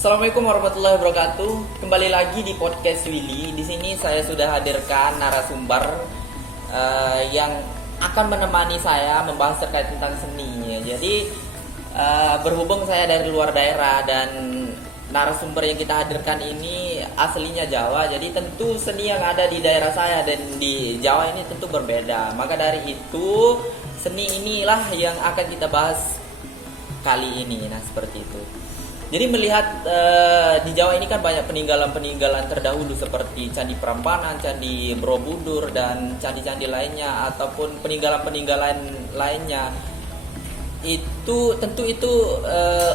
Assalamualaikum warahmatullahi wabarakatuh. Kembali lagi di podcast Willy. Di sini saya sudah hadirkan narasumber yang akan menemani saya membahas terkait tentang seni. Jadi berhubung saya dari luar daerah dan narasumber yang kita hadirkan ini aslinya Jawa, jadi tentu seni yang ada di daerah saya dan di Jawa ini tentu berbeda. Maka dari itu seni inilah yang akan kita bahas kali ini. Nah, seperti itu. Jadi melihat di Jawa ini kan banyak peninggalan-peninggalan terdahulu seperti Candi Prambanan, Candi Borobudur dan candi-candi lainnya ataupun peninggalan-peninggalan lainnya. Itu tentu itu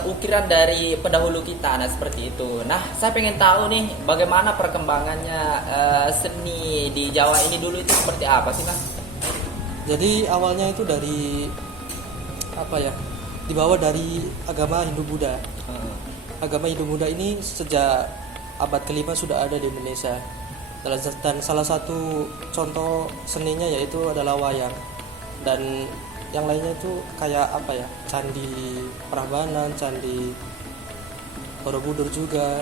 ukiran dari pendahulu kita. Nah, seperti itu. Nah, saya pengen tahu nih bagaimana perkembangannya seni di Jawa ini dulu itu seperti apa sih, Mas? Jadi awalnya itu dari dibawa dari agama Hindu-Buddha. Agama Hindu-Buddha ini sejak abad ke-5 sudah ada di Indonesia. Dan salah satu contoh seninya yaitu adalah wayang. Dan yang lainnya itu kayak Candi Prambanan, Candi Borobudur juga.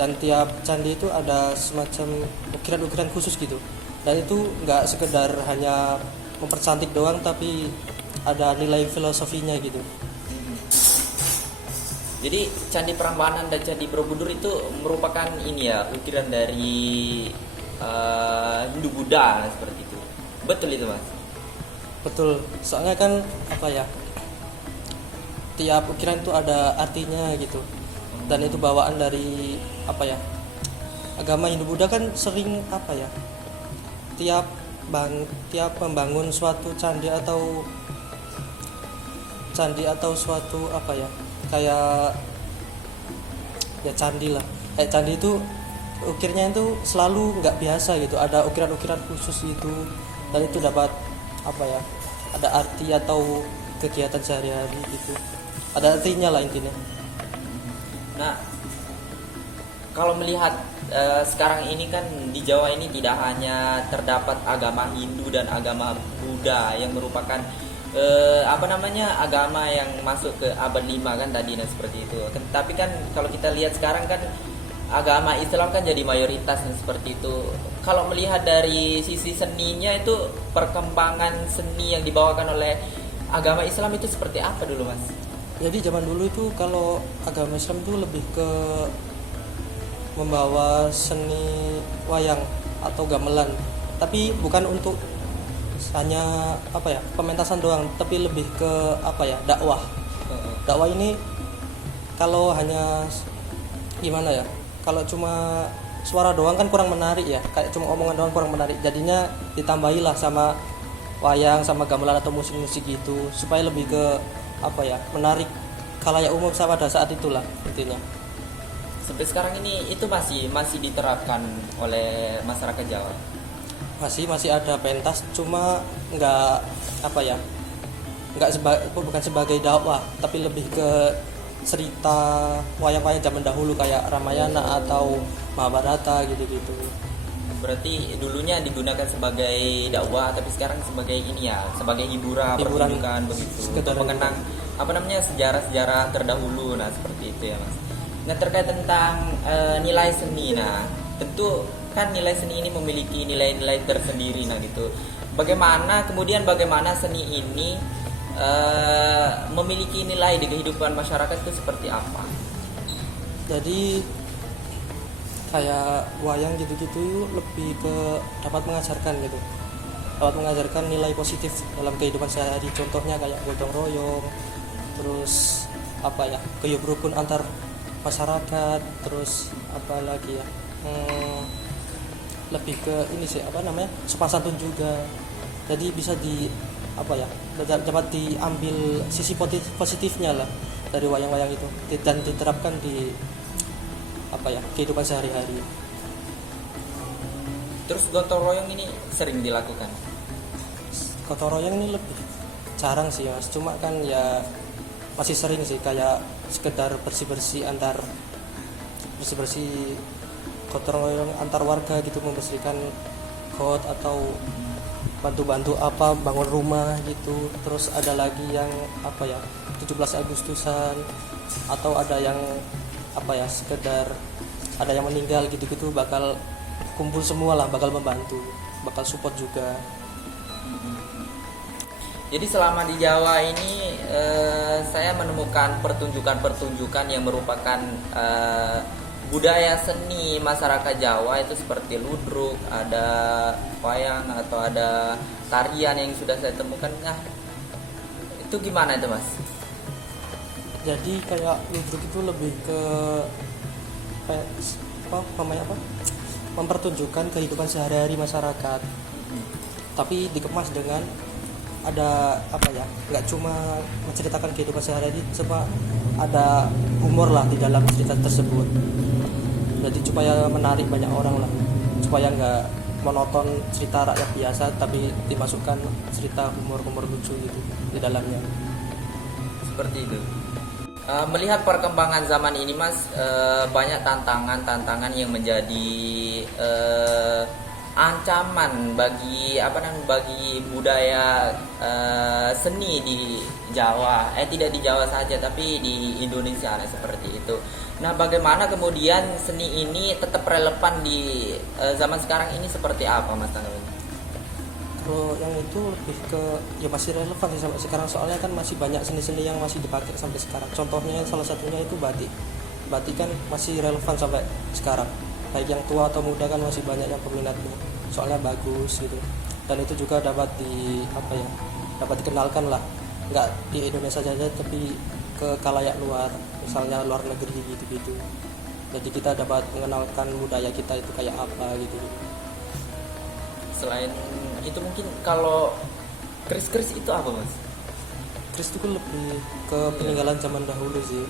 Dan tiap candi itu ada semacam ukiran-ukiran khusus gitu. Dan itu nggak sekedar hanya mempercantik doang, tapi ada nilai filosofinya gitu. Jadi Candi Prambanan dan Candi Borobudur itu merupakan ukiran dari Hindu-Buddha seperti itu. Betul itu, Mas? Betul. Soalnya kan tiap ukiran itu ada artinya gitu. Dan itu bawaan dari agama Hindu-Buddha kan sering tiap membangun suatu candi atau suatu kayak candi lah. Kayak candi itu ukirnya itu selalu nggak biasa gitu, ada ukiran-ukiran khusus gitu, dan itu dapat ada arti atau kegiatan sehari-hari gitu, ada artinya lah intinya. Nah, kalau melihat sekarang ini kan di Jawa ini tidak hanya terdapat agama Hindu dan agama Buddha yang merupakan agama yang masuk ke abad 5 kan tadi, nah seperti itu. Tapi kan kalau kita lihat sekarang kan agama Islam kan jadi mayoritas dan seperti itu. Kalau melihat dari sisi seninya itu perkembangan seni yang dibawakan oleh agama Islam itu seperti apa dulu, Mas? Jadi zaman dulu itu kalau agama Islam itu lebih ke membawa seni wayang atau gamelan, tapi bukan untuk hanya pementasan doang, tapi lebih ke dakwah. Dakwah ini kalau hanya kalau cuma suara doang kan kurang menarik ya, kayak cuma omongan doang kurang menarik, jadinya ditambahilah sama wayang sama gamelan atau musik-musik gitu supaya lebih ke menarik khalayak umum pada saat itulah intinya. Sampai sekarang ini itu masih diterapkan oleh masyarakat Jawa. Masih ada pentas, cuma bukan sebagai dakwah, tapi lebih ke cerita wayang-wayang zaman dahulu kayak Ramayana atau Mahabharata gitu-gitu. Berarti dulunya digunakan sebagai dakwah, tapi sekarang sebagai sebagai hiburan pertunjukan begitu, untuk mengenang sejarah-sejarah terdahulu. Nah, seperti itu ya, Mas. Nah, terkait tentang nilai seni, nah tentu kan nilai seni ini memiliki nilai-nilai tersendiri, nah gitu. Bagaimana seni ini memiliki nilai di kehidupan masyarakat itu seperti apa? Jadi kayak wayang gitu-gitu lebih ke dapat mengajarkan nilai positif dalam kehidupan sehari-hari. Contohnya kayak gotong royong, terus guyub rukun antar masyarakat, terus lebih ke sopan santun juga. Jadi bisa dapat diambil sisi positifnya lah dari wayang-wayang itu dan diterapkan di kehidupan sehari-hari. Terus gotong royong ini sering dilakukan? Gotong royong ini lebih jarang sih, Mas. Cuma kan ya masih sering sih, kayak sekedar bersih-bersih gotong royong antar warga gitu, membersihkan got atau bantu-bantu bangun rumah gitu. Terus ada lagi yang 17 Agustusan, atau ada yang apa ya, sekedar ada yang meninggal gitu-gitu bakal kumpul semua lah, bakal membantu, bakal support juga. Jadi selama di Jawa ini saya menemukan pertunjukan-pertunjukan yang merupakan budaya seni masyarakat Jawa itu seperti ludruk, ada wayang atau ada tarian yang sudah saya temukan. Nah, itu gimana itu Mas? Jadi kayak ludruk itu lebih ke kayak mempertunjukkan kehidupan sehari-hari masyarakat, tapi dikemas dengan ada apa ya, nggak cuma menceritakan kehidupan sehari-hari, cuma ada humor lah di dalam cerita tersebut. Jadi supaya menarik banyak orang lah, supaya nggak monoton cerita rakyat biasa, tapi dimasukkan cerita humor lucu gitu di dalamnya. Seperti itu. Melihat perkembangan zaman ini Mas, banyak tantangan yang menjadi ancaman bagi bagi budaya seni di Jawa, tidak di Jawa saja tapi di Indonesia seperti itu. Nah, bagaimana kemudian seni ini tetap relevan di zaman sekarang ini, seperti apa Mas tanggapannya? Kalau yang itu lebih ke ya masih relevan sih sampai sekarang, soalnya kan masih banyak seni-seni yang masih dipakai sampai sekarang. Contohnya salah satunya itu batik. Batik kan masih relevan sampai sekarang. Baik yang tua atau muda kan masih banyak yang peminatnya. Soalnya bagus gitu. Dan itu juga dapat dapat dikenalkan lah. Enggak di Indonesia saja tapi ke khalayak luar, misalnya luar negeri gitu-gitu. Jadi kita dapat mengenalkan budaya kita itu kayak apa gitu. Selain itu mungkin kalau keris-keris itu apa Mas? Keris itu kan lebih ke peninggalan zaman dahulu sih.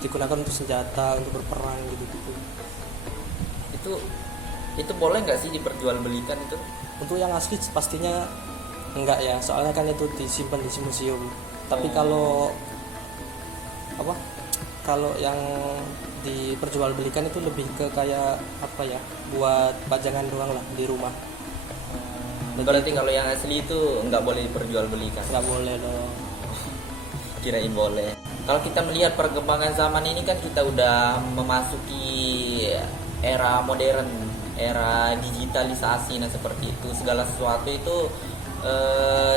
Digunakan untuk senjata, untuk berperang gitu-gitu. Itu boleh nggak sih diperjualbelikan itu? Untuk yang asli pastinya enggak ya, soalnya kan itu disimpan di museum. Tapi kalau yang diperjualbelikan itu lebih ke kayak buat pajangan doang lah di rumah. Berarti kalau yang asli itu nggak boleh diperjualbelikan? Nggak boleh dong. Kirain boleh. Kalau kita melihat perkembangan zaman ini kan kita udah memasuki era modern, era digitalisasi. Nah seperti itu, segala sesuatu itu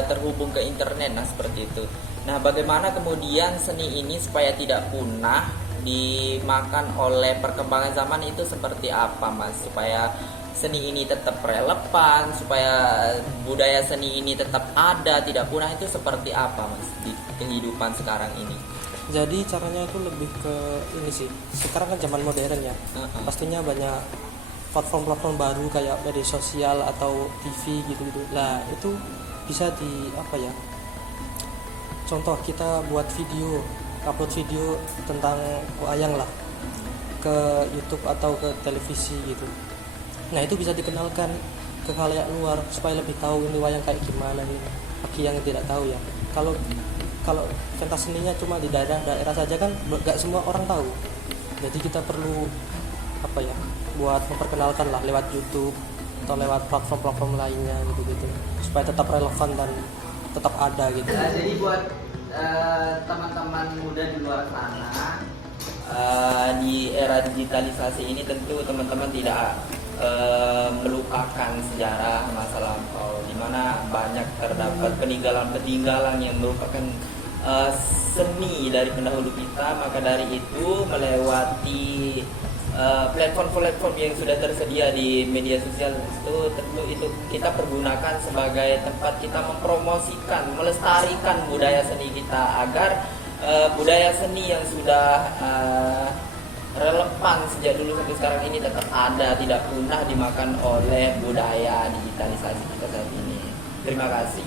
terhubung ke internet. Nah seperti itu. Nah bagaimana kemudian seni ini supaya tidak punah dimakan oleh perkembangan zaman itu seperti apa Mas? Supaya seni ini tetap relevan, supaya budaya seni ini tetap ada, tidak punah, itu seperti apa Mas di kehidupan sekarang ini? Jadi caranya itu lebih ke ini sih. Sekarang kan zaman modern ya. Pastinya banyak platform-platform baru kayak media sosial atau TV gitu-gitu. Nah, itu bisa contoh kita buat video, upload video tentang wayang lah ke YouTube atau ke televisi gitu. Nah itu bisa dikenalkan ke khalayak luar supaya lebih tahu ini wayang kayak gimana nih, bagi yang tidak tahu ya. Kalau pentas seninya cuma di daerah saja kan nggak semua orang tahu. Jadi kita perlu buat memperkenalkan lah lewat YouTube atau lewat platform-platform lainnya gitu supaya tetap relevan dan tetap ada gitu. Nah, jadi buat teman-teman muda di luar sana, di era digitalisasi ini tentu teman-teman tidak melupakan sejarah masa lampau, di mana banyak terdapat peninggalan yang merupakan seni dari pendahulu kita. Maka dari itu melewati platform-platform yang sudah tersedia di media sosial itu, tentu itu kita pergunakan sebagai tempat kita mempromosikan, melestarikan budaya seni kita agar budaya seni yang sudah relevan sejak dulu sampai sekarang ini tetap ada, tidak punah dimakan oleh budaya digitalisasi kita saat ini. Terima kasih.